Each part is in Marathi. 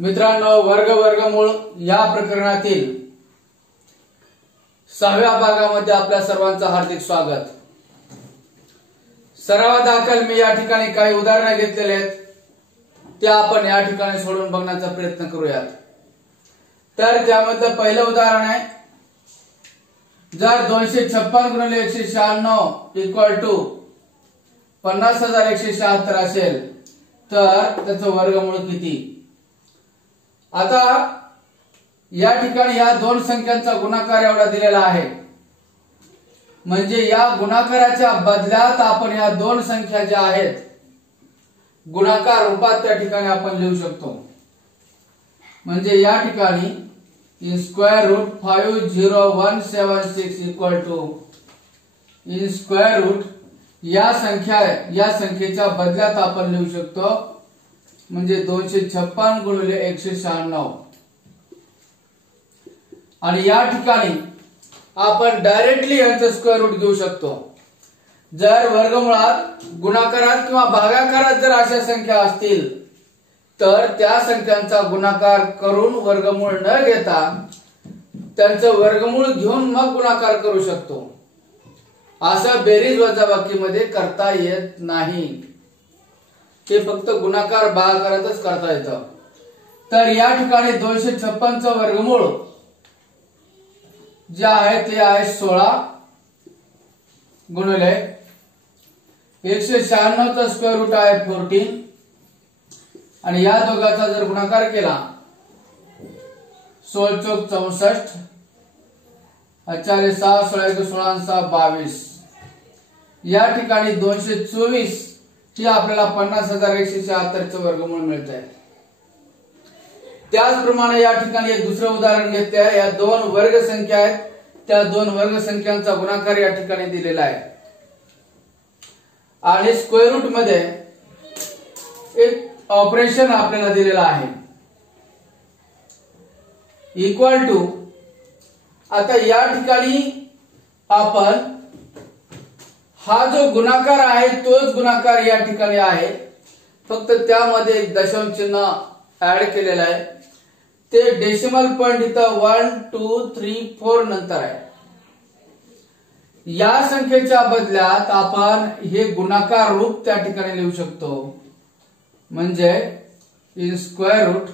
मित्रांनो, वर्गमूळ या प्रकरणातील 6व्या भागामध्ये आपल्या सर्वांचं हार्दिक स्वागत। सरावादाखल मी या ठिकाणी काही उदाहरणे घेतलेले आहेत, ते आपण या ठिकाणी सोडून बघण्याचा प्रयत्न करूयात। तर त्यामधलं पहिलं उदाहरण आहे, जर 256 गुणिले 196 इक्वल टू 50,176 असेल तर त्याचं वर्गमूळ किती। आता या ठिकाणी या दोन संख्यांचा गुणाकार एवढा दिलेला आहे, म्हणजे या गुणाकाराच्या बदल्यात आपण या दोन संख्या ज्या आहेत गुणाकार रूपात त्या ठिकाणी आपण लिहू शकतो। म्हणजे या ठिकाणी in square root 50176 equal to in square root या संख्येच्या बदल्यात आपण लिहू शकतो, म्हणजे 256 गुणिले 196। आणि या ठिकाणी आपण डायरेक्टली यांचं स्क्वेअर रूट घेऊ शकतो। जर वर्गमुळात गुणाकारात किंवा भागाकारात जर अशा संख्या असतील तर त्या संख्यांचा गुणाकार करून वर्गमूळ न घेता त्यांचं वर्गमूळ घेऊन मग गुणाकार करू शकतो। असं बेरीज वजाबाकीमध्ये करता येत नाही, ते फक्त गुणाकार भागाकारातच करता येतं। तर या ठिकाणी 256 चं वर्गमूळ जे आहे ते आहे 16 गुणिले 196 चा स्क्वेअर रूट आहे 14 आणि या दोघांचा जर गुणाकार केला 16 चौक 64 4 6 16 16 6 22 या ठिकाणी 224 ही आपल्याला 50,176 चं वर्गमूळ मिळत आहे। त्याचप्रमाणे या ठिकाणी एक दुसरं उदाहरण घेतले आहे। या दोन वर्ग संख्या आहेत, त्या दोन वर्ग संख्यांचा गुणाकार या ठिकाणी दिलेला आहे आणि स्क्वेअर रूट मध्ये एक ऑपरेशन आपल्याला दिलेला आहे, इक्वल टू। आता या ठिकाणी आपण हा जो गुणाकार आहे तोच गुणाकार या ठिकाणी आहे, फक्त त्यामध्ये एक दशांश चिन्ह ऍड केलेलं आहे। ते डेसिमल पॉइंट इथं 1 2 3 4 नंतर आहे। या संख्येच्या बदल्यात आपण हे गुणाकार रूप त्या ठिकाणी लिहू शकतो, म्हणजे इन स्क्वेअर रूट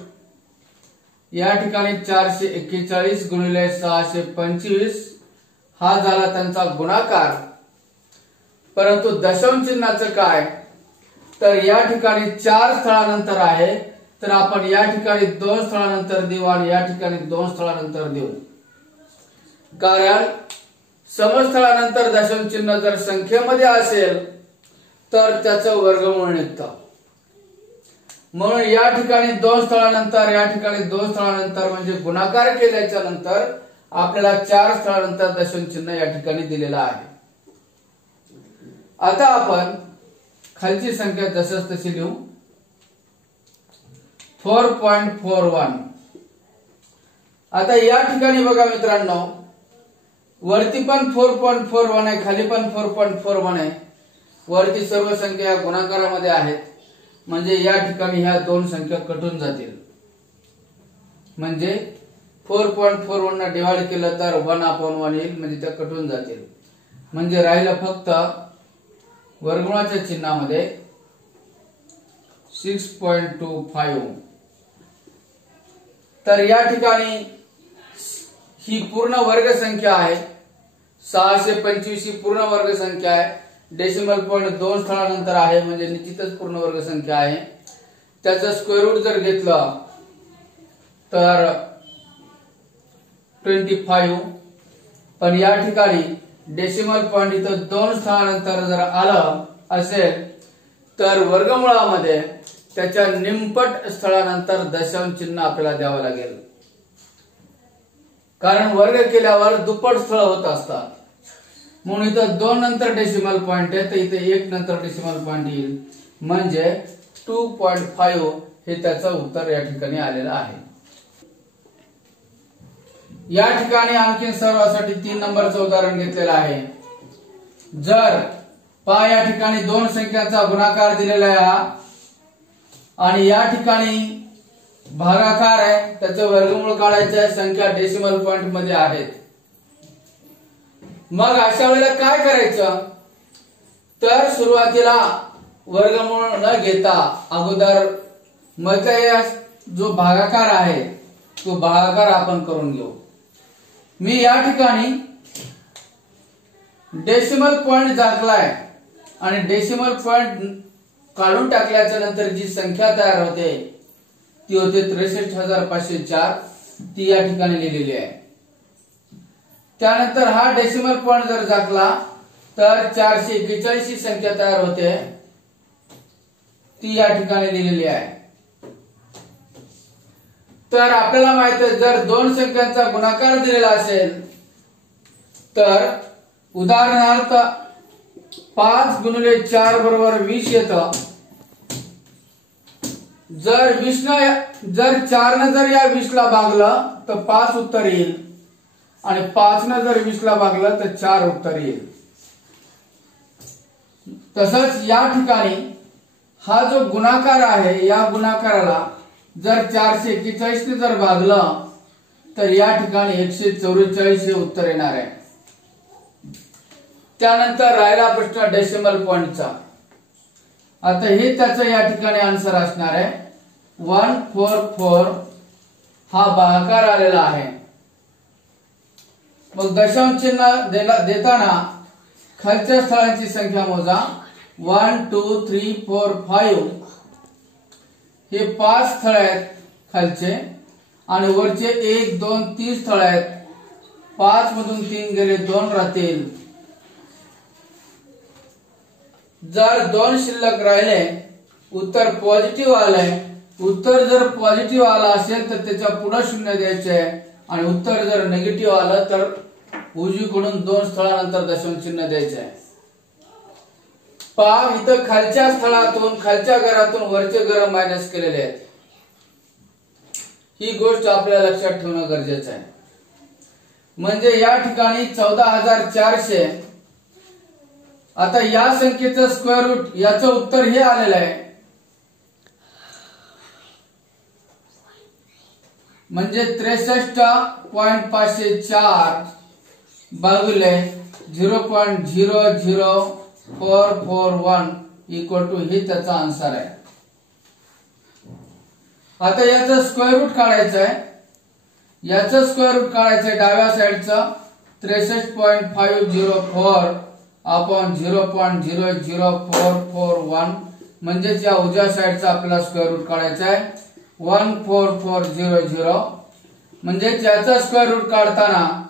या ठिकाणी 441 गुणिले 625 हा झाला त्यांचा गुणाकार। परंतु दशांश चिन्हाचं काय, तर या ठिकाणी 4 स्थळानंतर आहे, तर आपण या ठिकाणी 2 स्थळानंतर देऊ आणि या ठिकाणी 2 स्थळानंतर देऊ, कारण समस्थळानंतर दशांश चिन्ह जर संख्येमध्ये असेल तर त्याचं वर्गमूळ निघतं। म्हणून या ठिकाणी 2 स्थळानंतर, या ठिकाणी 2 स्थळानंतर, म्हणजे गुणाकार केल्याच्या नंतर आपल्याला 4 स्थळानंतर दशांश चिन्ह या ठिकाणी दिलेला आहे। आता आपण खालची संख्या जसंच तशी लिहू, 4.41। आता या ठिकाणी बघा मित्रांनो, वरती पण 4.41 आहे, खाली पण 4.41 आहे। वरती सर्व संख्या गुणाकारामध्ये आहेत, म्हणजे या ठिकाणी ह्या दोन संख्या कटून जातील, म्हणजे 4.41 ने डिवाइड केलं तर 1/1 येईल, म्हणजे त्या कटून जातील। म्हणजे राहिलं फक्त वर्गमुळाच्या चिन्हामध्ये 6.25। तर या ठिकाणी ही पूर्ण वर्ग संख्या आहे, 625 ही पूर्ण वर्ग संख्या आहे। डेसिमल पॉइंट 2 स्थळानंतर आहे, म्हणजे निश्चितच पूर्ण वर्ग संख्या आहे। त्याचं स्क्वेअर रूट जर घेतलं तर 25, पण या ठिकाणी डेसिमल पॉइंट इथं 2 स्थळानंतर जर आलं असेल तर वर्गमुळामध्ये त्याच्या निमपट स्थळानंतर दशांश चिन्ह आपल्याला द्यावं लागेल, कारण वर्ग केल्यावर दुप्पट स्थळ होत असतात। म्हणून इथं 2 नंतर डेसिमल पॉइंट आहे, तर इथे 1 नंतर डेसिमल पॉइंट येईल, म्हणजे 2.5 हे त्याचं उत्तर या ठिकाणी आलेलं आहे। या ठिकाणी आणखी सर्वांसाठी 3 नंबरचं उदाहरण घेतलेलं आहे। जर पहा या ठिकाणी दोन संख्यांचा गुणाकार दिलेला आहे आणि या ठिकाणी भागाकार आहे, त्याचं वर्गमूळ काढायचं आहे, संख्या डेसिमल पॉइंट मध्ये आहेत. मग अशा वेळेला काय करायचं, तर सुरुवातीला वर्गमूळ न घेता अगोदर मधला जो भागाकार आहे तो भागाकार आपण करून घेऊ. मी या ठिकाणी डेसिमल पॉइंट दाखलाय आणि डेसिमल पॉइंट काढून टाकल्याच्या नंतर जी संख्या तयार होते ती होते 63,504. ती या ठिकाणी लिहिलेली आहे. त्यानंतर हा डेसिमल पॉइंट जर दाखला तर 441 ही संख्या तयार होते, ती या ठिकाणी लिहिलेली आहे. तर आपल्याला माहित आहे जर दोन संख्यांचा गुणाकार दिलेला असेल तर उदाहरणार्थ 5 गुणिले 4 बरोबर 20 येतं. जर 4 न जर या 20 ला भागलं तर 5 उत्तर येईल आणि 5 न जर 20 ला भागलं तर 4 उत्तर येईल. तसंच या ठिकाणी हा जो गुणाकार आहे या गुणाकाराला जर 441 ने जर भागलं तर या ठिकाणी 144 हे उत्तर येणार आहे. त्यानंतर राहिला प्रश्न डेसिमल पॉइंटचा. आता हे त्याचं या ठिकाणी आन्सर असणार आहे. 144 हा भागाकार आलेला आहे. मग दशांश चिन्ह देताना खालच्या स्थळांची संख्या मोजा. 1 2 3 4 5 हे 5 स्थळ आहेत खालचे आणि वरचे 1 2 3 स्थळ आहेत. 5 मधून 3 गेले 2 राहतील. जर 2 शिल्लक राहिले, उत्तर पॉझिटिव्ह आलंय. उत्तर जर पॉझिटिव्ह आला असेल तर त्याच्या पुढे 0 द्यायचे आणि उत्तर जर निगेटिव्ह आलं तर उजवीकडून 2 स्थळानंतर दशांश चिन्ह द्यायचे आहे. पहा इथं खालच्या स्थळातून खालच्या घरातून वरचे घर मायनस केलेले आहेत. ही गोष्ट आपल्याला लक्षात ठेवणं गरजेचं आहे. म्हणजे या ठिकाणी 14,400. आता या संख्येचं स्क्वेअर रूट याचं उत्तर हे आलेलं आहे. म्हणजे 63.504 भागिले 0.00441 इक्वल टू हे त्याचा आन्सर आहे. आता याचं स्क्वेअर रूट काढायचं आहे. याचं स्क्वेअर रूट काढायचं आहे डाव्या साईडचं 63.504 अपॉन 0.00441 म्हणजेच या उजव्या साईडचा आपल्याला स्क्वेअर रूट काढायचा आहे 14400. म्हणजे याचा स्क्वेअर रूट काढताना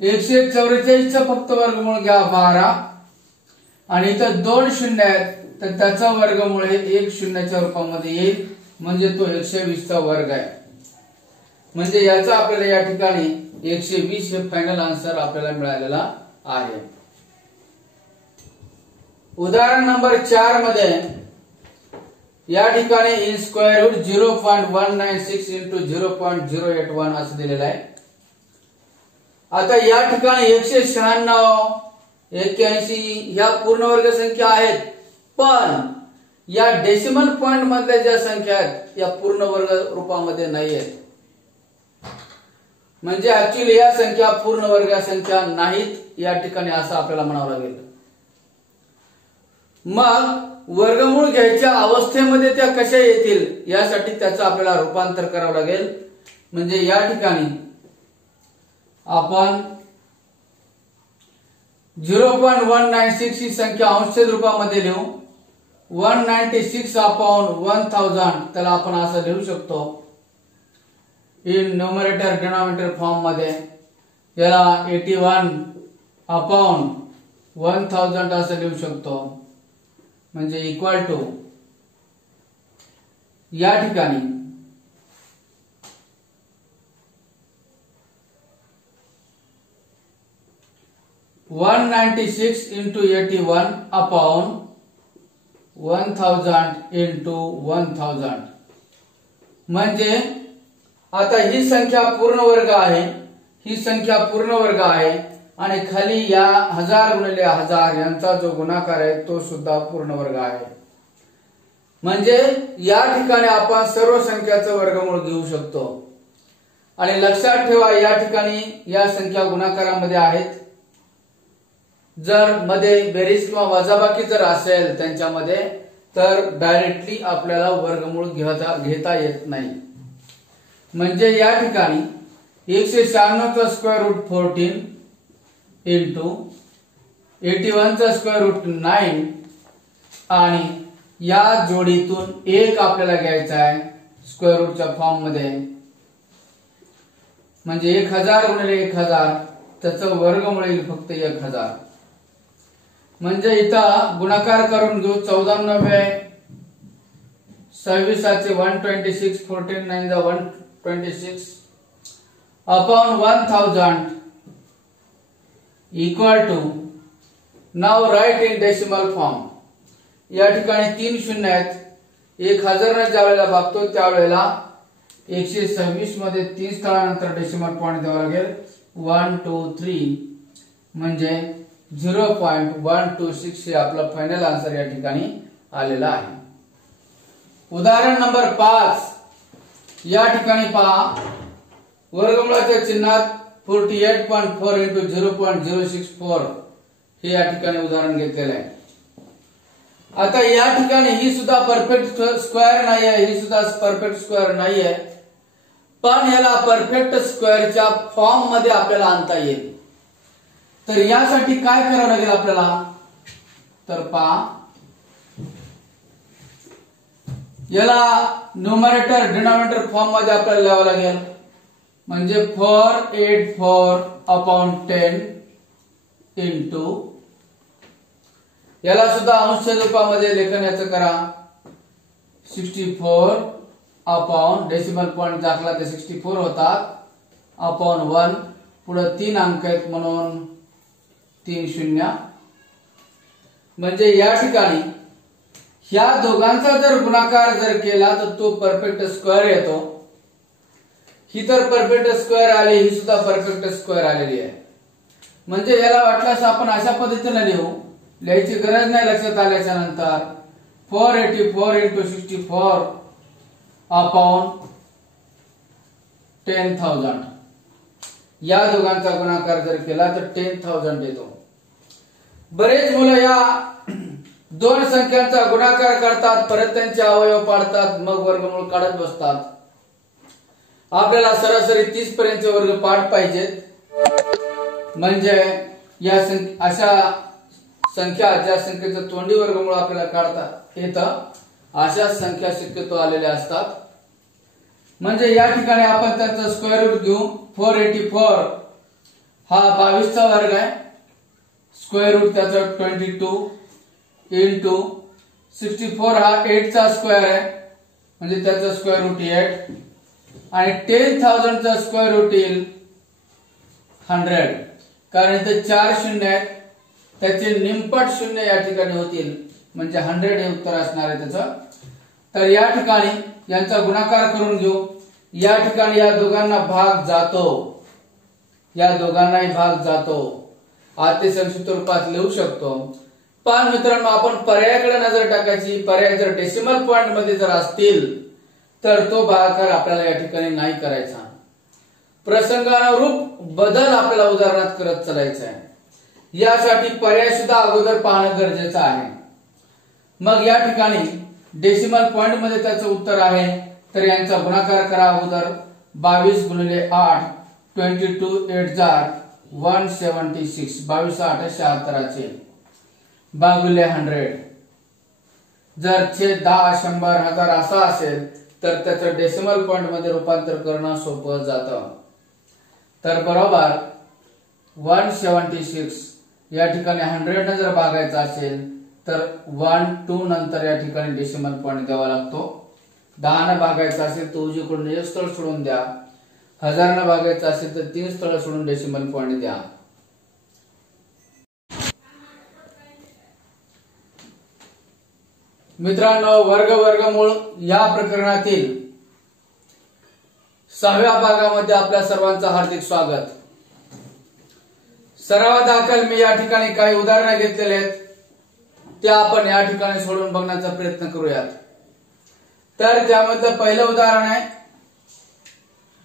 144 चा फक्त वर्गमूळ घ्या 12 आणि इथं 2 शून्य आहेत तर त्याचा वर्गमूळ 1 शून्याच्या रूपामध्ये येईल म्हणजे तो 120 चा वर्ग आहे. म्हणजे याचा आपल्याला या ठिकाणी 120 हे फायनल आन्सर आपल्याला मिळालेला आहे. उदाहरण नंबर 4 मध्ये या ठिकाणी इन स्क्वेअर रूट 0.196 इंटू 0.081 असं दिलेलं आहे. आता या ठिकाणी 196 81 या पूर्ण वर्ग संख्या आहेत, पण या डेसिमल पॉइंट मधल्या ज्या संख्या आहेत या पूर्ण वर्ग रूपामध्ये नाही आहेत. म्हणजे ऍक्च्युअली या संख्या पूर्ण वर्ग संख्या नाहीत या ठिकाणी असं आपल्याला म्हणावं लागेल. मग वर्गमूळ घ्यायच्या अवस्थेमध्ये त्या कशा येतील यासाठी त्याचं आपल्याला रूपांतर करावं लागेल. म्हणजे या ठिकाणी आपण 0.196 ही संख्या अंशछेद रूपामध्ये लिहू. 196 अपॉन 1000 त्याला आपण असं लिहू शकतो इन न्यूमरेटर डिनॉमिनेटर फॉर्म मध्ये. याला 81 अपॉन 1000 असं लिहू शकतो. म्हणजे इक्वल टू या ठिकाणी 196 इंटू 81 अपॉन 1000 इंटू 1000. म्हणजे आता ही संख्या पूर्ण वर्ग आहे, ही संख्या पूर्ण वर्ग आहे आणि खाली या 1000 गुणिले 1000 यांचा जो गुणाकार आहे तो सुद्धा पूर्ण वर्ग आहे. म्हणजे या ठिकाणी आपण सर्व संख्याचं वर्गमूळ घेऊ शकतो. आणि लक्षात ठेवा, या ठिकाणी या संख्या गुणाकारामध्ये आहेत. जर मध्ये बेरीज किंवा वजाबाकी जर असेल त्यांच्यामध्ये, तर डायरेक्टली आपल्याला वर्गमूळ घेता येत नाही. म्हणजे या ठिकाणी 196 चा स्क्वेअर रूट 14 इंटू 81 चा स्क्वेअर रूट 9 आणि या जोडीतून एक आपल्याला घ्यायचा आहे स्क्वेअर रूटच्या फॉर्म मध्ये, म्हणजे 1000 गुणिले 1000 त्याचं वर्गमूळ येईल फक्त 1000. म्हणजे इथं गुणाकार करून घेऊ. 14 26 126 14 9 126 upon 1000 equal to, now write in decimal form. या ठिकाणी 3 शून्य आहेत. 1000 ने ज्या वेळेला भागतो त्यावेळेला 126 मध्ये 3 स्थळानंतर डेसिमल पॉइंट द्यावा लागेल. 1 2 3 म्हणजे 0.126 हे आपला फायनल आन्सर या ठिकाणी आलेला आहे. उदाहरण नंबर 5. या ठिकाणी पहा, वर्गमूळाच्या चिन्हात 48.4 इंटू 0.064 हे या ठिकाणी उदाहरण घेतलेलं आहे. आता या ठिकाणी ही सुद्धा परफेक्ट स्क्वेअर नाही आहे, ही सुद्धा परफेक्ट स्क्वेअर नाही आहे, पण याला परफेक्ट स्क्वेअरच्या फॉर्म मध्ये आपल्याला आणता येईल. तर यासाठी काय करावं लागेल आपल्याला, तर पहा, याला न्यूमरेटर डिनॉमिनेटर फॉर्म मध्ये आपल्याला लिहावं लागेल. म्हणजे 484 अपॉन 10 इंटू, याला सुद्धा अंश रूपामध्ये लेखन याचं करा, 64 अपॉन डेसिमल पॉइंट दाखला ते 64 होतात, अपॉन 1, पुढे 3 अंक आहेत म्हणून 3 शून्य. म्हणजे या ठिकाणी ह्या दोघांचा जर गुणाकार जर केला तर तो परफेक्ट स्क्वेअर येतो. ही तर परफेक्ट स्क्वेअर आली, ही सुद्धा परफेक्ट स्क्वेअर आलेली आहे. म्हणजे याला वाटल्यास आपण अशा पद्धतीने लिहायची गरज नाही. लक्षात आल्याच्या नंतर 484 इंटू 64 अपॉन 10,000 या दोघांचा गुणाकार जर केला तर 10,000 येतो. बरेच मुलं या दोन संख्यांचा गुणाकार करतात, परत त्यांचे अवयव पाडतात, मग वर्गमूळ काढत बसतात. आपल्याला सरासरी 30 पर्यंतचे वर्ग पाठ पाहिजेत. म्हणजे या अशा संख्या, ज्या संख्येचं तोंडी वर्गमूळ आपल्याला काढता येतं, अशा संख्या शक्यतो आलेल्या असतात. म्हणजे या ठिकाणी आपण त्यांचा स्क्वेअर रूट घेऊ. 484 हा 22 चा वर्ग आहे, स्क्वेअर रूट त्याचा 22 इंटू 64 हा 8 चा स्क्वेअर आहे, म्हणजे त्याचा स्क्वेअर रूट 8 आणि 10,000 चा स्क्वेअर रूट येईल 100. कारण इथे 4 शून्य आहेत, त्याचे निमपट शून्य या ठिकाणी होतील, म्हणजे 100 हे उत्तर असणार आहे त्याचं. तर या ठिकाणी यांचा गुणाकार करून घेऊ. या ठिकाणी या दोघांना भाग जातो, या दोघांनाही भाग जातो. आते संक्षिप्त रूपात लिहू शकतो. पण मित्रांनो, आपण पर्यायाकडे नजर टाकायची. पर्याय जर डेसिमल पॉइंट मध्ये जर असतील तर तो भागाकार आपल्याला या ठिकाणी नाही करायचा. प्रसंगानुरूप बदल आपल्याला उदाहरणात करत चालायचा आहे. यासाठी पर्याय सुद्धा अगोदर पाहणं गरजेचं आहे. मग या ठिकाणी डेसिमल पॉइंट मध्ये त्याचं उत्तर आहे, तर यांचा गुणाकार करा अगोदर. 22 गुणिले 8 22 8 176 22 8 76 भागिले 100. जर 10 100 1000 असा असेल तर त्याचं डेसिमल पॉइंट मध्ये रूपांतर करणं सोपं जातं. तर बरोबर 176 या ठिकाणी 100 ने जर भागायचा असेल तर 1 2 नंतर या ठिकाणी डेसिमल पॉइंट द्यावा लागतो. 10 ने भागायचा असेल तर उजवीकडून एक स्थळ सोडून द्या. 1000 ने भागायचा असेल तर 3 स्थळ सोडून डेसिमल पॉइंट द्या. मित्रांनो, वर्गमूळ या प्रकरणातील 6व्या भागामध्ये आपल्या सर्वांचं हार्दिक स्वागत. सरावादाखल मी या ठिकाणी काही उदाहरणे घेतलेले आहेत, ते आपण या ठिकाणी सोडून बघण्याचा प्रयत्न करूयात. तर त्यामधलं पहिलं उदाहरण आहे,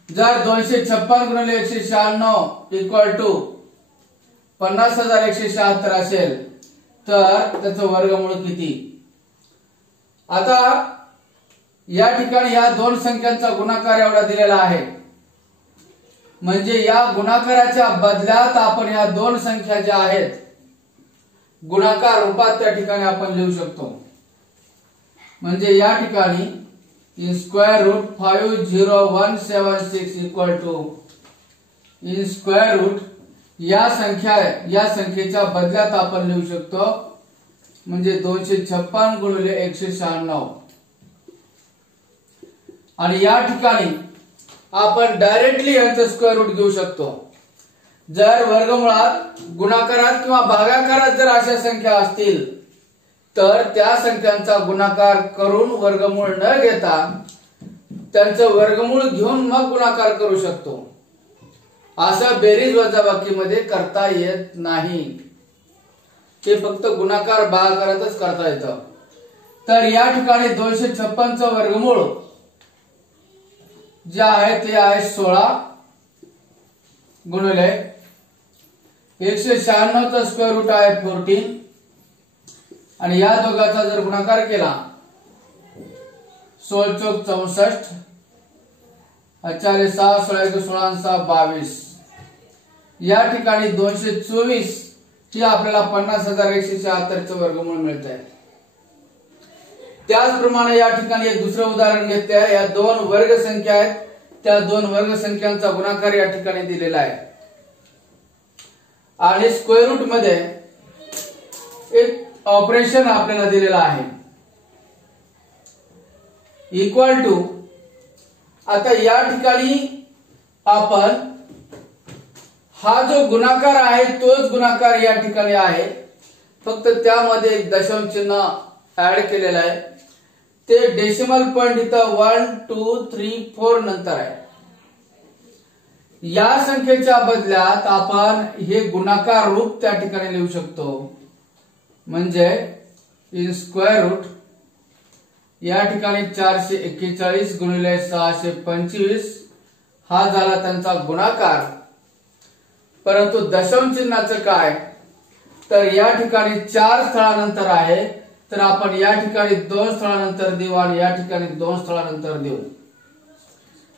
जर 256 गुणिले 196 इक्वल टू 50,176 असेल तर त्याचं वर्गमूळ किती. आता या ठिकाणी या दोन संख्यांचा गुणाकार एवढा दिलेला आहे, म्हणजे या गुणाकाराच्या बदल्यात आपण या दोन संख्या ज्या आहेत गुणाकार रूपात त्या ठिकाणी आपण लिहू शकतो. म्हणजे या ठिकाणी in square root 50176 equal to in square root या संख्येच्या बदल्यात आपण लिहू शकतो, म्हणजे 256 गुणिले 196. आणि या ठिकाणी आपण डायरेक्टली यांचं स्क्वेअर रूट घेऊ शकतो. जर वर्गमुळात गुणाकारात किंवा भागाकारात जर अशा संख्या असतील तर त्या संख्यांचा गुणाकार करून वर्गमूळ न घेता त्यांचं वर्गमूळ घेऊन मग गुणाकार करू शकतो. असं बेरीज वजाबाकीमध्ये करता येत नाही, ते फक्त गुणाकार भागाकारातच करता येतं. तर या ठिकाणी 256 चं वर्गमूळ जे आहे ते आहे 16 गुणिले 196 चा स्क्वेअर रूट आहे 14 आणि या दोघांचा जर गुणाकार केला 16 चौक 64 4 6 16 16 6 22. या ठिकाणी 224 ही आपल्याला 50,176 चं वर्गमूळ मिळत आहे. त्याचप्रमाणे या ठिकाणी एक दुसरं उदाहरण घेतले आहे. या दोन वर्ग संख्या आहेत, त्या दोन वर्ग संख्यांचा गुणाकार या ठिकाणी दिलेला आहे आणि स्क्वेअर रूट मध्ये एक ऑपरेशन आपल्याला दिलेला आहे इक्वल टू. आता या ठिकाणी आपण हा जो गुणाकार आहे तोच गुणाकार या ठिकाणी आहे, फक्त त्यामध्ये एक दशांश चिन्ह ऍड केलेलं आहे. ते डेसिमल पॉइंट इथं 1 2 3 4 नंतर आहे. या संख्येच्या बदल्यात आपण हे गुणाकार रूप त्या ठिकाणी लिहू शकतो, म्हणजे इन स्क्वेअर रूट या ठिकाणी 441 गुणिले 625 हा झाला त्यांचा गुणाकार. परंतु दशांश चिन्हाचं काय, तर या ठिकाणी 4 स्थळानंतर आहे, तर आपण या ठिकाणी 2 स्थळानंतर देऊ आणि या ठिकाणी 2 स्थळानंतर देऊ.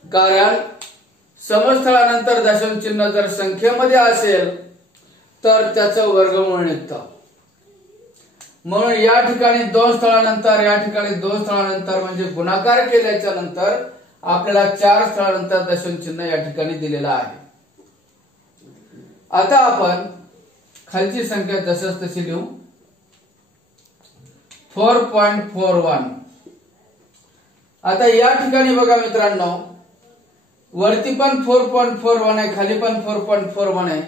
कारण समस्थळानंतर दशांश चिन्ह जर संख्येमध्ये असेल तर त्याचं वर्गमूळ निघतं. म्हणून या ठिकाणी 2 स्थळानंतर, या ठिकाणी 2 स्थळानंतर, म्हणजे गुणाकार केल्याच्या नंतर आपल्याला 4 स्थळानंतर दशांश चिन्ह या ठिकाणी दिलेला आहे. आता आपण खालची संख्या जसंच तशी लिहू. 4.41. आता या ठिकाणी बघा मित्रांनो, वरती पण 4.41 आहे, खाली पण 4.41 आहे.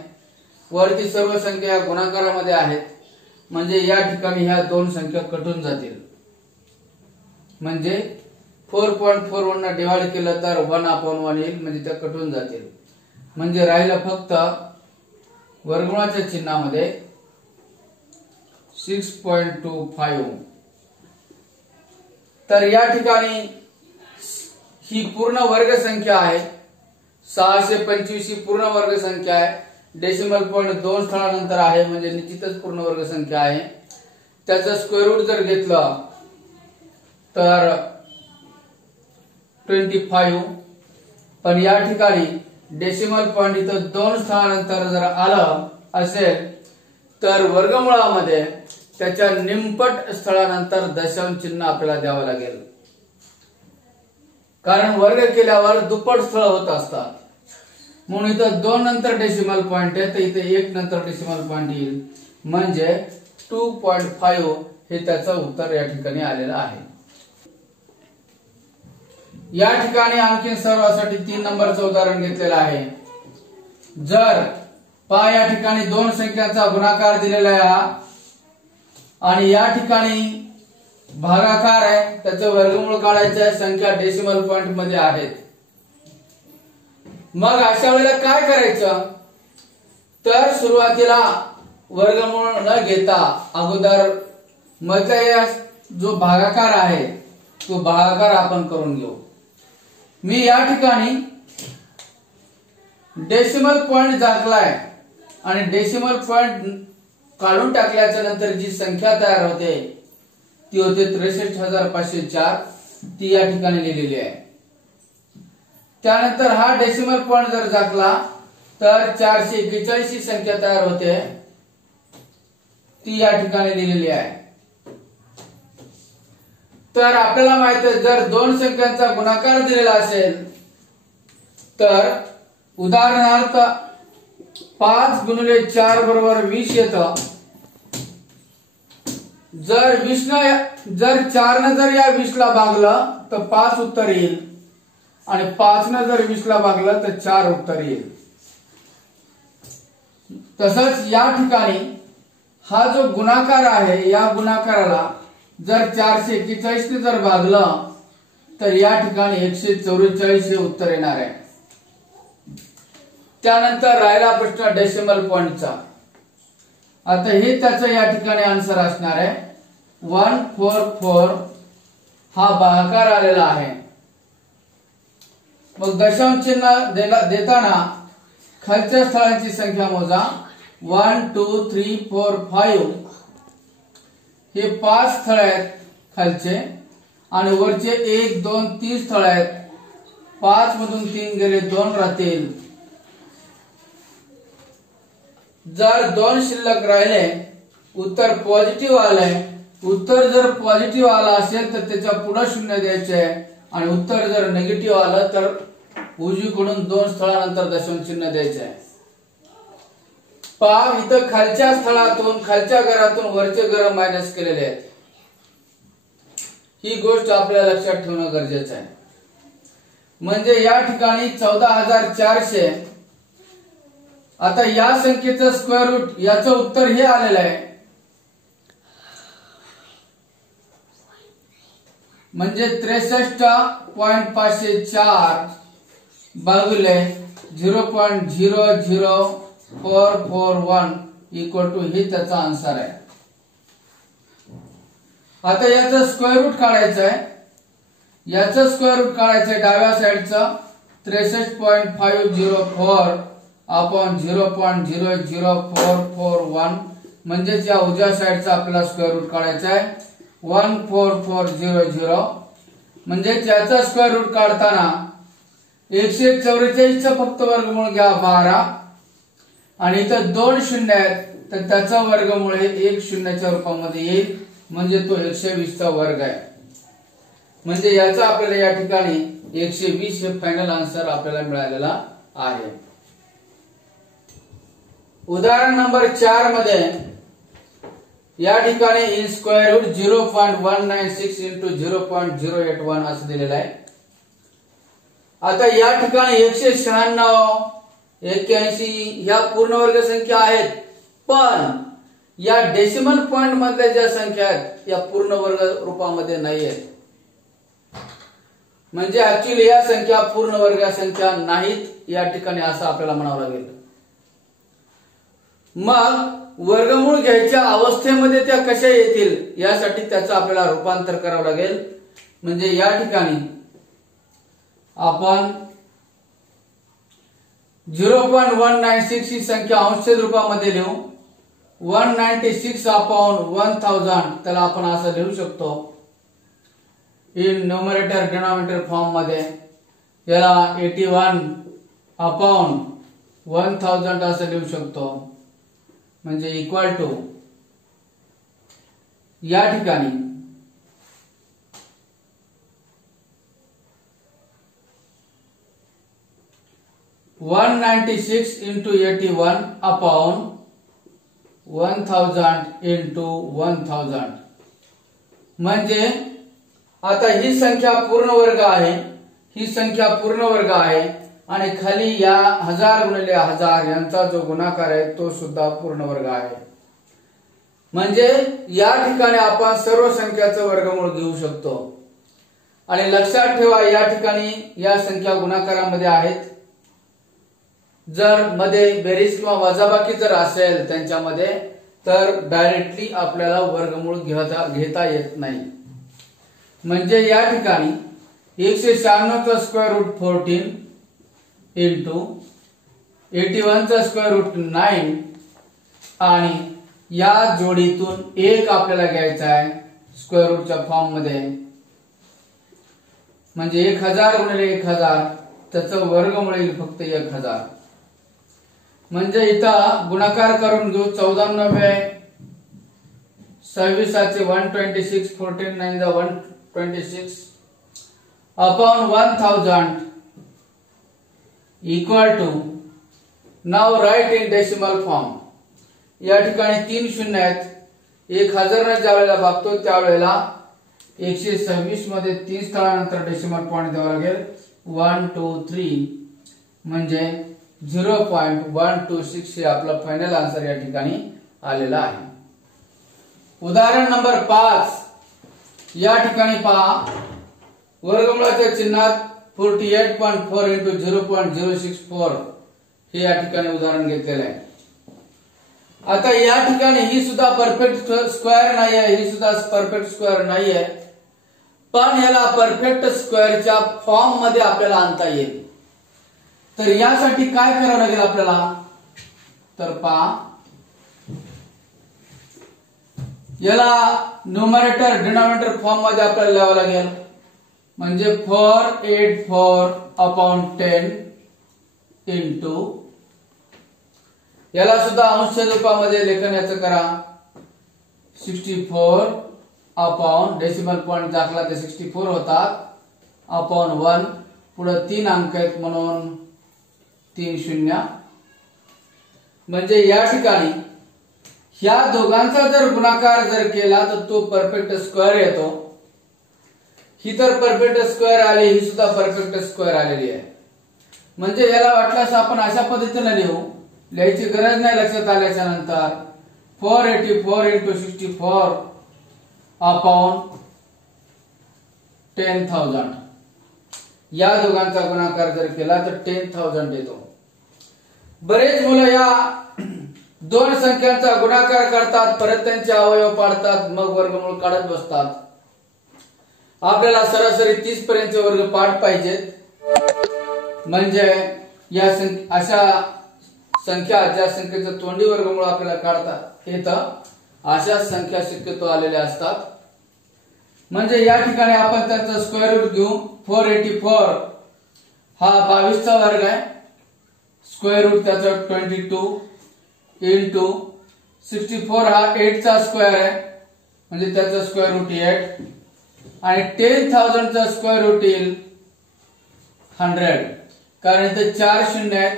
वरती सर्व संख्या गुणाकारामध्ये आहेत, म्हणजे या ठिकाणी ह्या दोन संख्या कटून जातील. म्हणजे 4.41 ने डिवाइड केलं तर 1/1 येईल, म्हणजे त्या कटून जातील. म्हणजे राहिलं फक्त वर्गमुळाच्या चिन्हामध्ये 6.25. तर या ठिकाणी ही पूर्ण वर्ग संख्या आहे. 625 ही पूर्ण वर्ग संख्या आहे. डेसिमल पॉइंट 2 स्थळानंतर आहे, म्हणजे निश्चितच पूर्ण वर्ग संख्या आहे. त्याचं स्क्वेअर रूट जर घेतलं तर 25. पण या ठिकाणी डेसिमल पॉइंट इथं 2 स्थळानंतर जर आलं असेल तर वर्गमुळामध्ये त्याच्या निमपट स्थळानंतर दशांश चिन्ह आपल्याला द्यावं लागेल, कारण वर्ग केल्यावर दुप्पट स्थळ होत असतात. म्हणून इथं 2 नंतर डेसिमल पॉइंट आहे, तर इथे 1 नंतर डेसिमल पॉइंट येईल, म्हणजे 2.5 हे त्याचं उत्तर या ठिकाणी आलेलं आहे. या ठिकाणी आणखी सर्वांसाठी 3 नंबरचं उदाहरण घेतलेलं आहे. जर पहा या ठिकाणी दोन संख्यांचा गुणाकार दिलेला आहे आणि या ठिकाणी भागाकार आहे, त्याचं वर्गमूळ काढायचं आहे, संख्या डेसिमल पॉइंट मध्ये आहेत. मग अशा वेळेला काय करायचं, तर सुरुवातीला वर्गमूळ न घेता अगोदर मधला जो भागाकार आहे तो भागाकार आपण करून घेऊ। मी या ठिकाणी डेसिमल पॉइंट टाकलाय आणि डेसिमल पॉइंट काढून टाकल्याच्या नंतर जी संख्या तयार होते ती होते 63,504, ती या ठिकाणी लिहिलेली आहे। त्यानंतर हा डेसिमल पॉइंट जर टाकला तर 441 ही संख्या तयार होते, ती या ठिकाणी लिहिलेली आहे। तर आपल्याला माहित आहे जर दोन संख्यांचा गुणाकार दिलेला असेल तर उदाहरणार्थ 5 गुणिले 4 बरोबर 20 येतं। जर 4 ने जर या 20 ला भागलं तर 5 उत्तर येईल आणि 5 ने जर 20 ला भागलं तर 4 उत्तर येईल। तसंच या ठिकाणी हा जो गुणाकार आहे या गुणाकाराला जर 441 ने जर भागलं तर या ठिकाणी 144 हे उत्तर येणार आहे। त्यानंतर राहिला प्रश्न डेसिमल पॉइंटचा। आता हे त्याचं या ठिकाणी आन्सर असणार आहे 144 हा भागाकार आलेला आहे। मग दशांश चिन्ह देताना खालच्या स्थळांची संख्या मोजा। 1 2 3 4 5 हे 5 स्थळ आहेत खालचे आणि वरचे 1 2 3 स्थळ आहेत। 5 मधून 3 गेले 2 राहतील। जर 2 शिल्लक राहिले उत्तर पॉझिटिव्ह आलंय। उत्तर जर पॉझिटिव्ह आला असेल तर त्याच्या पुढे 0 द्यायचे आणि उत्तर जर निगेटिव्ह आलं तर उजवीकडून 2 स्थळानंतर दशांश चिन्ह द्यायचे आहे। पहा इथं खालच्या स्थळातून खालच्या घरातून वरचे घर मायनस केलेले आहेत। ही गोष्ट आपल्याला लक्षात ठेवणं गरजेचं आहे। म्हणजे या ठिकाणी 14,400। आता या संख्येचं स्क्वेअर रूट याचं उत्तर हे आलेलं आहे, म्हणजे 63.504 भागिले 0.00441 इक्वल टू हे त्याचा आन्सर आहे। आता याचं स्क्वेअर रूट काढायचं आहे। याचं स्क्वेअर रूट काढायचं आहे डाव्या साईडचं 63.504 अपॉन 0.00441 म्हणजे या उजव्या साईडचा आपल्याला स्क्वेअर रूट काढायचा आहे 14400 म्हणजे याचा स्क्वेअर रूट काढताना 144 चा फक्त वर्गमूळ घ्या 12 आणि इथं 2 शून्य आहेत तर त्याचा वर्गमूळ 1 शून्याच्या रूपामध्ये येईल म्हणजे तो 120 चा वर्ग आहे। म्हणजे याचा आपल्याला या ठिकाणी 120 हे फायनल आन्सर आपल्याला मिळालेला आहे। उदाहरण नंबर 4 मध्ये या ठिकाणी इन स्क्वेअर रूट 0.196 इंटू 0.081 असं दिलेलं आहे। आता या ठिकाणी 196 81 या पूर्ण वर्ग संख्या आहेत, पण या डेसिमल पॉइंट मधल्या ज्या संख्या आहेत या पूर्ण वर्ग रूपामध्ये नाही आहेत। म्हणजे ऍक्च्युअली या संख्या पूर्ण वर्ग संख्या नाहीत या ठिकाणी असं आपल्याला म्हणावं लागेल। मग वर्गमूळ घ्यायच्या अवस्थेमध्ये त्या कशा येतील यासाठी त्याचं आपल्याला रूपांतर करावं लागेल। म्हणजे या ठिकाणी आपण 0.196 ही संख्या अंशछेद रूपामध्ये लिहू। 196 अपॉन 1000 त्याला आपण असं लिहू शकतो इन न्यूमरेटर डिनॉमिनेटर फॉर्म मध्ये। याला 81 अपॉन 1000 असं लिहू शकतो म्हणजे इक्वल टू या ठिकाणी 196 इंटू 81 अपॉन 1000 इंटू 1000 म्हणजे आता ही संख्या पूर्ण वर्ग आहे, ही संख्या पूर्ण वर्ग आहे आणि खाली या 1000 गुणिले 1000 यांचा जो गुणाकार आहे तो सुद्धा पूर्ण वर्ग आहे। म्हणजे या ठिकाणी आपण सर्व संख्याचं वर्गमूळ घेऊ शकतो। आणि लक्षात ठेवा या ठिकाणी या संख्या गुणाकारामध्ये आहेत। जर मध्ये बेरीज किंवा वजाबाकी जर असेल त्यांच्यामध्ये तर डायरेक्टली आपल्याला वर्गमूळ घेता येत नाही। म्हणजे या ठिकाणी 196 चा स्क्वेअर रूट 14 इंटू 81 चा स्क्वेअर रूट 9 आणि या जोडीतून 1 आपल्याला घ्यायचा आहे स्क्वेअर रूटच्या फॉर्म मध्ये, म्हणजे 1000 गुणिले 1000 त्याचं वर्गमूळ येईल फक्त 1000. म्हणजे इथं गुणाकार करून घेऊ. 14 26 126 14 9 126 upon 1000 equal to, now write in decimal form. या ठिकाणी 3 शून्य आहेत. 1000 ने ज्या वेळेला भागतो त्यावेळेला 126 मध्ये 3 स्थळानंतर डेसिमल पॉइंट द्यावा लागेल. 1 2 3 म्हणजे 0.126 हे आपला फायनल आन्सर या ठिकाणी आलेला आहे. उदाहरण नंबर 5. या ठिकाणी पहा, वर्गमूळाच्या चिन्हात 48.4 इंटू 0.064 हे या ठिकाणी उदाहरण घेतलेलं आहे. आता या ठिकाणी ही सुद्धा परफेक्ट स्क्वेअर नाही आहे, ही सुद्धा परफेक्ट स्क्वेअर नाही आहे, पण याला परफेक्ट स्क्वेअरच्या फॉर्म मध्ये आपल्याला आणता येईल. तर यासाठी काय करावं लागेल आपल्याला, तर पहा, याला न्यूमरेटर डिनॉमिनेटर फॉर्म मध्ये आपल्याला लिहावं लागेल. म्हणजे 484 अपॉन 10 इंटू, याला सुद्धा अंश रूपामध्ये लेखन याचं करा, 64 अपॉन डेसिमल पॉइंट दाखला ते 64 होतात, अपॉन 1 पुढे 3 अंक आहेत म्हणून 3 शून्य. म्हणजे या ठिकाणी ह्या दोघांचा जर गुणाकार जर केला तर तो परफेक्ट स्क्वेअर येतो. ही तर परफेक्ट स्क्वेअर आली, ही सुद्धा परफेक्ट स्क्वेअर आलेली आहे. म्हणजे याला वाटल्यास आपण अशा पद्धतीने लिहायची गरज नाही. लक्षात आल्याच्या नंतर 484 इंटू 64 अपॉन 10,000 या दोघांचा गुणाकार जर केला तर 10,000 येतो. बरेच मुलं या दोन संख्यांचा गुणाकार करतात, परत त्यांचे अवयव पाडतात, मग वर्गमूळ काढत बसतात. आपल्याला सरासरी 30 पर्यंतचे वर्ग पाठ पाहिजेत. म्हणजे या अशा संख्या, ज्या संख्येचं तोंडी वर्गमूळ आपल्याला काढता येतं, अशा संख्या शक्यतो आलेल्या असतात. म्हणजे या ठिकाणी आपण त्याचा स्क्वेअर रूट घेऊ. 484 हा 22 चा वर्ग आहे, स्क्वेअर रूट त्याचा 22 इंटू 64 हा 8 चा स्क्वेअर आहे, म्हणजे त्याचा स्क्वेअर रूट 8 आणि 10,000 चा स्क्वेअर रूट येईल 100. कारण इथे 4 शून्य आहेत,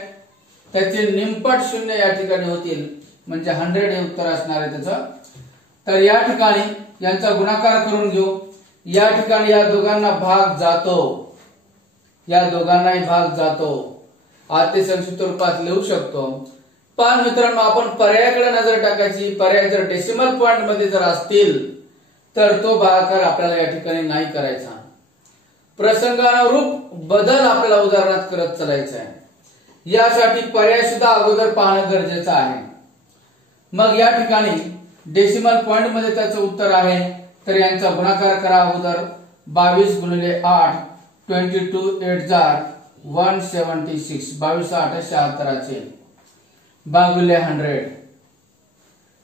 त्याचे निमपट शून्य या ठिकाणी होतील, म्हणजे 100 हे उत्तर असणार आहे त्याचं. तर या ठिकाणी यांचा गुणाकार करून घेऊ. या ठिकाणी या दोघांना भाग जातो, या दोघांनाही भाग जातो. ते संक्षिप्त रूपात लिहू शकतो. पण मित्रांनो, आपण पर्यायाकडे नजर टाकायची. पर्याय जर डेसिमल पॉइंट मध्ये जर असतील तर तो भागाकार आपल्याला या ठिकाणी नाही करायचा. प्रसंगानुरूप बदल आपल्याला उदाहरणात करत चालायचा आहे. यासाठी पर्याय सुद्धा अगोदर पाहणं गरजेचं आहे. मग या ठिकाणी डेसिमल पॉइंट मध्ये त्याचं उत्तर आहे, तर यांचा गुणाकार करा अगोदर. 22 गुणिले 8 22 8 176 22 8 76 भागिले 100.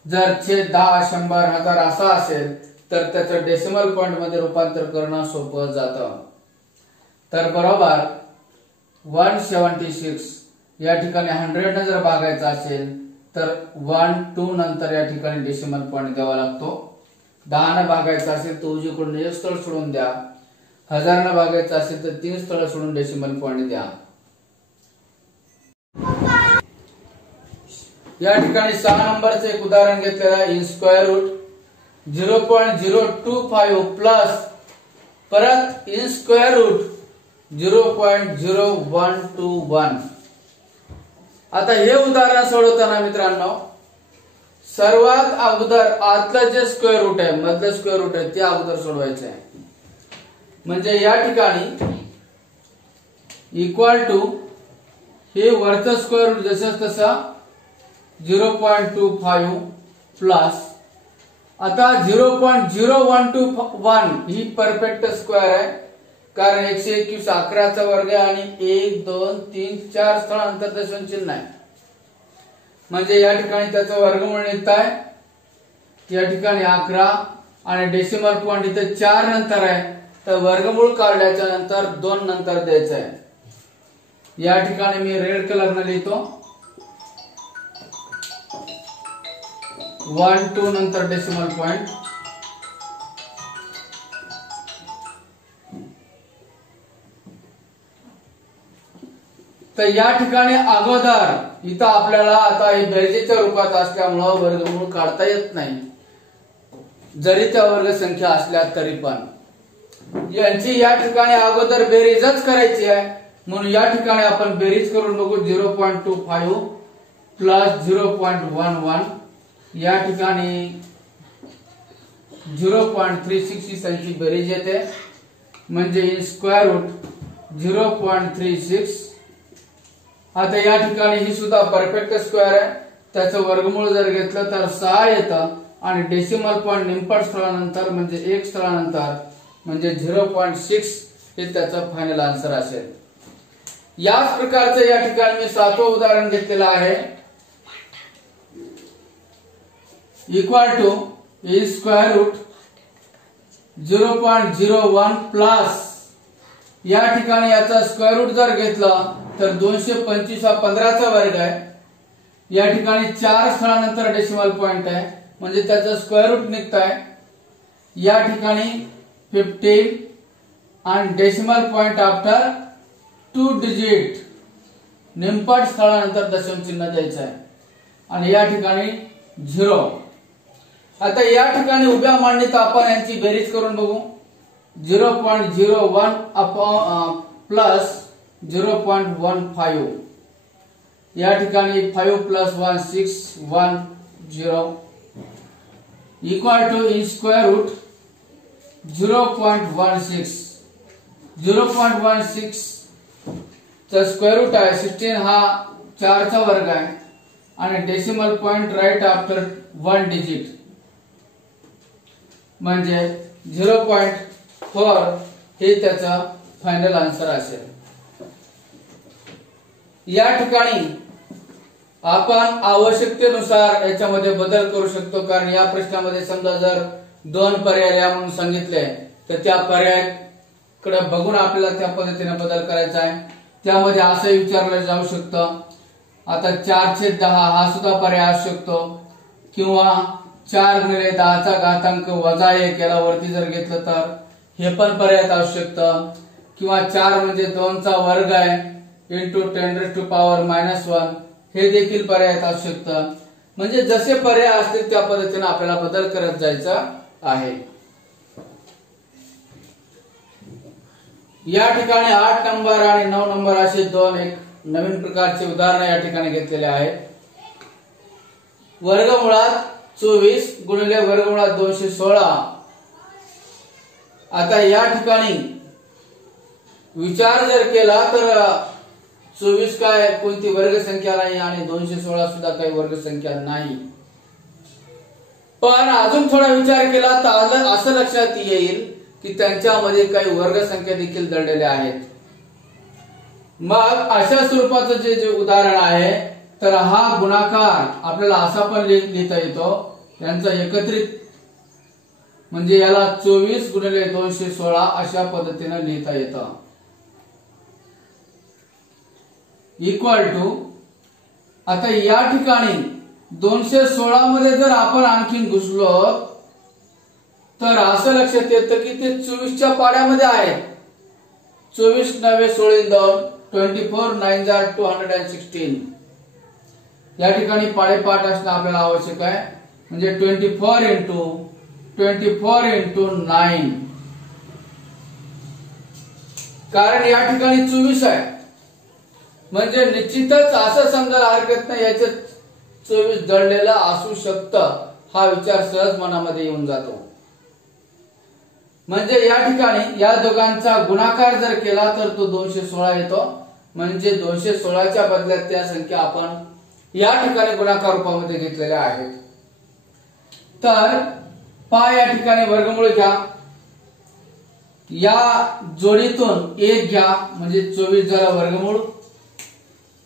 जर 10 100 1000 असा असेल तर त्याचं डेसिमल पॉइंट मध्ये रूपांतर करणं सोपं जातं. तर बरोबर 176 या ठिकाणी 100 ने जर भागायचं असेल तर 1 2 नंतर या ठिकाणी डेसिमल पॉइंट द्यावा लागतो. 10 ने भागायचं असेल तर उजवीकडून 1 स्थळ सोडून द्या. 1000 ने भागायचं असेल तर 3 स्थळ सोडून डेसिमल पॉइंट द्या. या ठिकाणी 6 नंबरचं एक उदाहरण घेतलेलं आहे. इन स्क्वेअर रूट 0.025 प्लस परत इन स्क्वेअर रूट 0.0121. आता हे उदाहरण सोडवताना मित्रांनो, सर्वात अगोदर आतलं जे स्क्वेअर रूट आहे, मधलं स्क्वेअर रूट आहे, ते अगोदर सोडवायचं आहे. म्हणजे या ठिकाणी इक्वल टू हे वरचं स्क्वेअर रूट जसं तसं 0.25 प्लस आता 0.0121 ही परफेक्ट स्क्वेअर आहे, कारण 121 11चा वर्ग आहे आणि 1 2 3 4 स्थळांतर दशांश चिन्ह आहे, म्हणजे या ठिकाणी त्याचा वर्गमूळ निघत आहे. या ठिकाणी 11 आणि डेसिमल पॉइंट इथे 4 नंतर आहे, तर वर्गमूळ काढल्याच्या नंतर 2 नंतर द्यायचं आहे. या ठिकाणी मी रेड कलर ने लिहितो 1 2 नंतर डेसिमल पॉइंट. तर या ठिकाणी अगोदर इथं आपल्याला आता हे बेरजेच्या रूपात असल्यामुळे वर्गमूळ काढता येत नाही, जरी त्या वर्ग संख्या असल्या तरी पण यांची या ठिकाणी अगोदर बेरीजच करायची आहे. म्हणून या ठिकाणी आपण बेरीज करून बघू. 0.25 प्लस 0.11 या ठिकाणी 0.36 ही संख्या बेरीज येते, म्हणजे इन स्क्वेअर रूट 0.36. आता या ठिकाणी ही सुद्धा परफेक्ट स्क्वेअर आहे, त्याचं वर्गमूळ जर घेतलं तर 6 येतं आणि डेसिमल पॉइंट निंपट स्थळानंतर म्हणजे 1 स्थळानंतर म्हणजे 0.6 हे त्याचं फायनल आन्सर असेल. याच प्रकारचं या ठिकाणी मी 7वं उदाहरण घेतलेलं आहे. Equal to in square root 0.01 plus या ठिकाणी याचा स्क्वेअर रूट जर घेतला तर 225 हा 15चा वर्ग आहे. या ठिकाणी 4 स्थळानंतर डेसिमल पॉइंट आहे, म्हणजे त्याचा स्क्वेअर रूट निघत आहे. या ठिकाणी 15 आणि डेसिमल पॉइंट आफ्टर 2 डिजिट निंपट स्थळानंतर दशम चिन्ह द्यायचं आहे आणि या ठिकाणी 0. आता या ठिकाणी उभ्या मांडणीत आपण यांची बेरीज करून बघू. 0.01 प्लस 0.15 या ठिकाणी 5 plus 1 6 1 0 equal to in square root 0.16. 0.16 चा स्क्वेअर रूट आहे 16, हा 4 चा वर्ग आहे आणि decimal point right after 1 digit म्हणजे 0.4 हे त्याचा फायनल आन्सर असेल. या ठिकाणी आपण आवश्यकतेनुसार याच्यामध्ये बदल करू शकतो, कारण या प्रश्नामध्ये समजा जर 2 पर्याय या म्हणून सांगितले तर त्या पर्यायाकडे बघून आपल्याला त्या पद्धतीने बदल करायचा आहे. त्यामध्ये असं विचारलं जाऊ शकतं, आता 4/10 हा सुद्धा पर्याय असू शकतो, किंवा 4 गुणिले 10चा घातांक वजा 1 याला वरती जर घेतलं तर हे पण पर्यायात असू शकतं, किंवा 4 म्हणजे 2 चा वर्ग आहे इंटू 10⁻⁻1 हे देखील पर्यायात असू शकतं. म्हणजे जसे पर्याय असतील त्या पद्धतीने आपल्याला बदल करत जायचा आहे. या ठिकाणी 8 नंबर आणि 9 नंबर असे 2 एक नवीन प्रकारचे उदाहरण या ठिकाणी घेतलेले आहेत. वर्गमुळात 24 गुणिले वर्गमुळात 216. आता या ठिकाणी विचार जर केला तर 24 काय कोणती वर्ग संख्या नाही आणि 216 सुद्धा काही वर्ग संख्या नाही. पण अजून थोडा विचार केला तर असं लक्षात येईल की त्यांच्यामध्ये काही वर्ग संख्या देखील दडलेल्या आहेत. मग अशा स्वरूपाचं जे उदाहरण आहे, तर हा गुणाकार आपल्याला असा पण लिहिता येतो, यांचा एकत्रित म्हणजे याला 24 गुणिले 216 अशा पद्धतीने लिहिता येतं. इक्वल टू आता या ठिकाणी 216 मध्ये जर आपण आणखीन घुसलो तर असं लक्षात येतं की ते 24च्या पाड्यामध्ये आहे. 24 9 16 24 9 216 या ठिकाणी पाडेपाठ असणं आपल्याला आवश्यक आहे. म्हणजे 24 इंटू 9, कारण या ठिकाणी 24 आहे, म्हणजे निश्चितच असं समजायला हरकत नाही याच्यात 24 दडलेलं असू शकतं. हा विचार सहज मनामध्ये येऊन जातो. म्हणजे या ठिकाणी या दोघांचा गुणाकार जर केला तर तो 216 येतो. म्हणजे 216च्या बदल्यात त्या संख्या आपण या ठिकाणी गुणाकार रूपामध्ये घेतलेल्या आहेत. तर पहा या ठिकाणी वर्गमूळ घ्या, या जोडीतून 1 घ्या म्हणजे 24 झाला वर्गमूळ,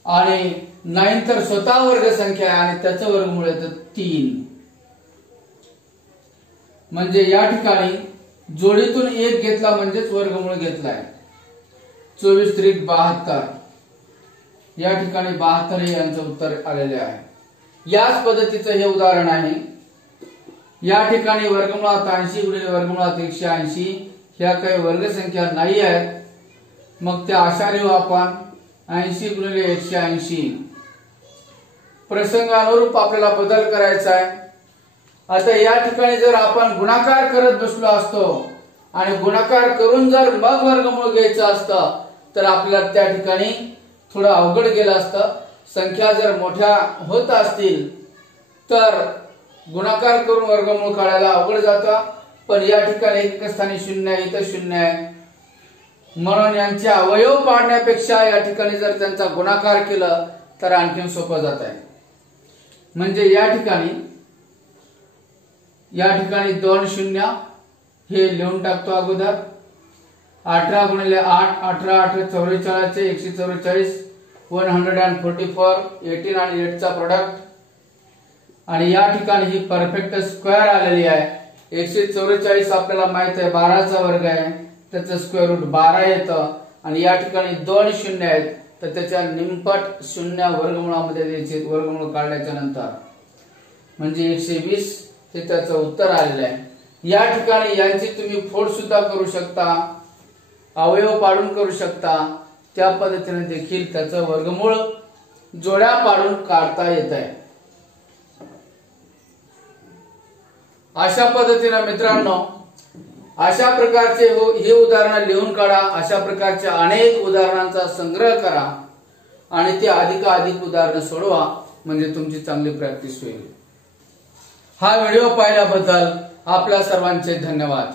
आणि 9 तर स्वतः वर्ग संख्या आहे आणि त्याचं वर्गमूळ येतं 3. म्हणजे या ठिकाणी जोडीतून 1 घेतला म्हणजेच वर्गमूळ घेतलाय. 24 त्रिक 72. या ठिकाणी 72 हे यांचं उत्तर आलेले आहे. याच पद्धतीचं हे उदाहरण आहे. या ठिकाणी वर्गमुळात 80 गुणिले वर्गमुळात 180 ह्या काही वर्गसंख्या नाही आहेत, मग त्या अशा लिहू आपण 80 गुणिले 180. प्रसंगानुरूप आपल्याला बदल करायचा आहे. आता या ठिकाणी जर आपण गुणाकार करत बसलो असतो आणि गुणाकार करून जर मग वर्गमूळ घ्यायचं असतं तर आपल्याला त्या ठिकाणी थोडं अवघड गेलं असतं. संख्या जर मोठ्या होत असतील तर गुणाकार करून वर्गमूळ काढायला अवघड जातं. पण या ठिकाणी एक स्थानी 0 आहे, इथं 0 आहे, म्हणून यांचे अवयव पाडण्यापेक्षा या ठिकाणी जर त्यांचा गुणाकार केलं तर आणखीन सोपं जात आहे. म्हणजे या ठिकाणी 2 0 हे लिहून टाकतो अगोदर. 18 गुणिले 8 18 8 44 144 144 18 आणि 8 चा प्रोडक्ट. आणि या ठिकाणी ही परफेक्ट स्क्वेअर आलेली आहे. 144 आपल्याला माहित आहे 12 चा वर्ग आहे, त्याचं स्क्वेअर रूट 12 येतं. आणि या ठिकाणी 2 0 आहेत तर त्याच्या निमपट 0 वर्गमुळामध्ये द्यायचे वर्गमूळ काढल्याच्या नंतर, म्हणजे 120 हे त्याचं उत्तर आलेलं आहे. या ठिकाणी यांची तुम्ही फोड सुद्धा करू शकता, अवयव पाडून करू शकता. त्या पद्धतीने देखील त्याचं वर्गमूळ जोड्या पाडून काढता येत आहे. अशा पद्धतीने मित्रांनो अशा प्रकारचे हे उदाहरण लिहून काढा. अशा प्रकारच्या अनेक उदाहरणांचा संग्रह करा आणि ते अधिकाधिक उदाहरणं सोडवा, म्हणजे तुमची चांगली प्रॅक्टिस होईल. हा व्हिडिओ पाहिल्याबद्दल आपल्या सर्वांचे धन्यवाद.